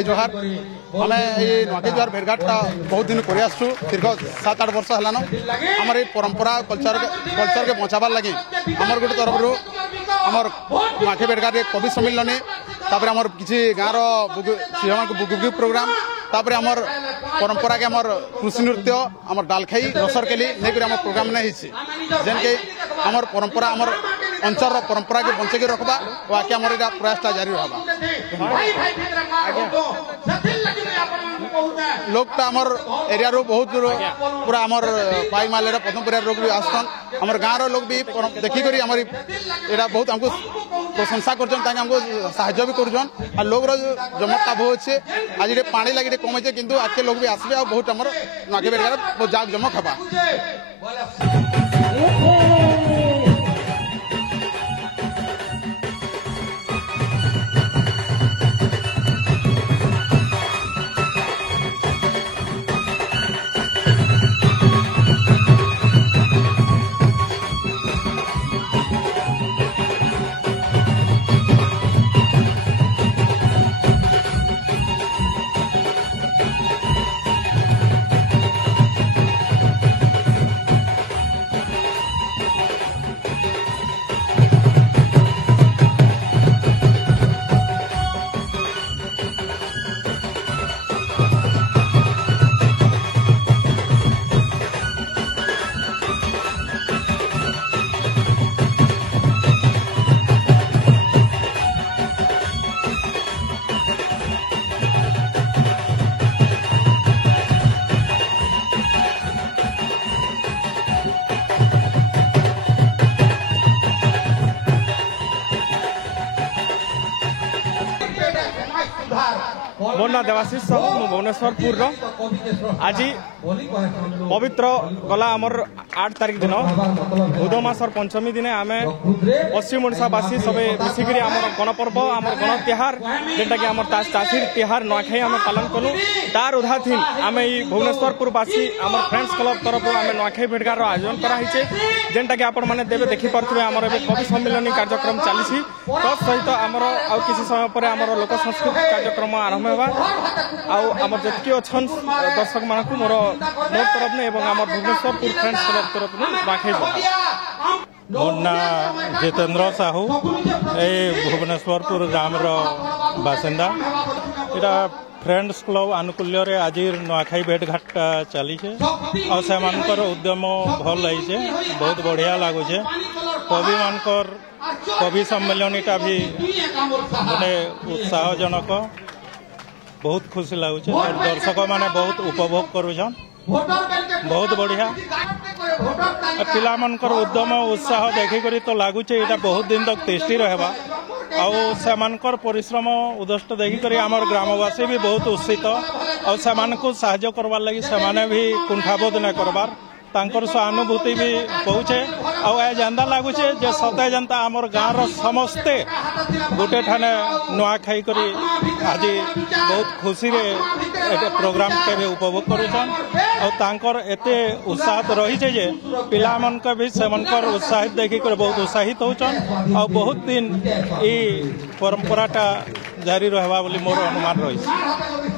जोहार आम ये नुआखाई जोहार भेटघाटा बहुत दिन कर दीर्घ 7-8 वर्ष है आमर ये परंपरा कल्चर के बचाबार लगी आमर गोटे तरफ आमर नुआखाई भेटघाट कवि सम्मिलन तापर आमर किसी गाँव बुगुगी प्रोग्राम तापर आमर परंपरा के आमर कृषि नृत्य आमर डालखाई रसरकेली नहीं आम प्रोग्राम नहीं जेन के आमर परंपरा आमर अंचल परंपरा के बंचे रखा और आगे आमर यहाँ प्रयासटा जारी रहा लोग आमर एरिया रो बहुत पूरा आमर पाईमाले पद्मपुरा लोग भी आसन आमर गाँव लोग भी देखिक आमर यहाँ बहुत हमको प्रशंसा करमको साहाय्य भी कर लोग जमकटा बहुत अच्छे आज ये पानी लगे कम अच्छे किंतु आगे लोग भी आसबे आ बहुत आमर नुआखाई भेटघाट बहुत जाक जमक हवा मोर ना देवाशीष साहू भुवनेश्वरपुर आज पवित्र गला आमर 8 तारीख दिन बुध मासर पंचमी दिन आम पश्चिम ओडावासी सब मिसिक आम गणपर्व आम गण तिहार जेनटा कि आम चाषी तिहार नुआखाई आम पालन कलु तार उधा थी आम ये भुवनेश्वरपुरवासी आम फ्रेंड्स क्लब तरफ आम नुआखाई भेटघाट आयोजन कराई जेनटा कि आपण मैंने देवे देखिपे आमर ए कवि सम्मिलन कार्यक्रम चली तत्सहित आमर आ किसी समय पर आमर लोक संस्कृति कार्यक्रम आरंभ होगा आम जी अच्छा दर्शक मान मोर तरफ ने आम भुवनेश्वरपुर फ्रेंड्स क्लब तरफ नुआखाई मोर ना जितेंद्र साहू ए भुवनेश्वरपुर ग्राम बासिंदा इटा फ्रेंड्स क्लब आनुकूल्य रे आज नुआखाई भेटघाट चली और उद्यम भल है बहुत बढ़िया लगुचे कवि मानकर कवि सम्मेलन भी माने उत्साहजनक बहुत खुशी लगुचे और दर्शक माने बहुत उपभोग करुछन बहुत बढ़िया पिला मानकर उद्यम उत्साह देखिक तो लगुचे यहाँ बहुत दिन तक टेस्टी रहबा आर परिश्रम उदष्ट देखिक आमर ग्रामवासी भी बहुत उत्सित और साहाय्य करवार लगी से भी कुंठाबोध न करबार तांकर सहानुभूति भी पहुँचे आ जेंदा लगुचे जे सते जनता आमर गाँव समस्ते गोटे ठाने नुआखाई करी आज बहुत खुशी रे प्रोग्राम के भी उपभोग करुछन और तांकर एते उत्साह रही जे पिला मन के भी सेमनकर उत्साहित देखिक बहुत उत्साहित होचन और बहुत दिन ई परंपराटा जारी रहबा बोली मोर अनुमान रही।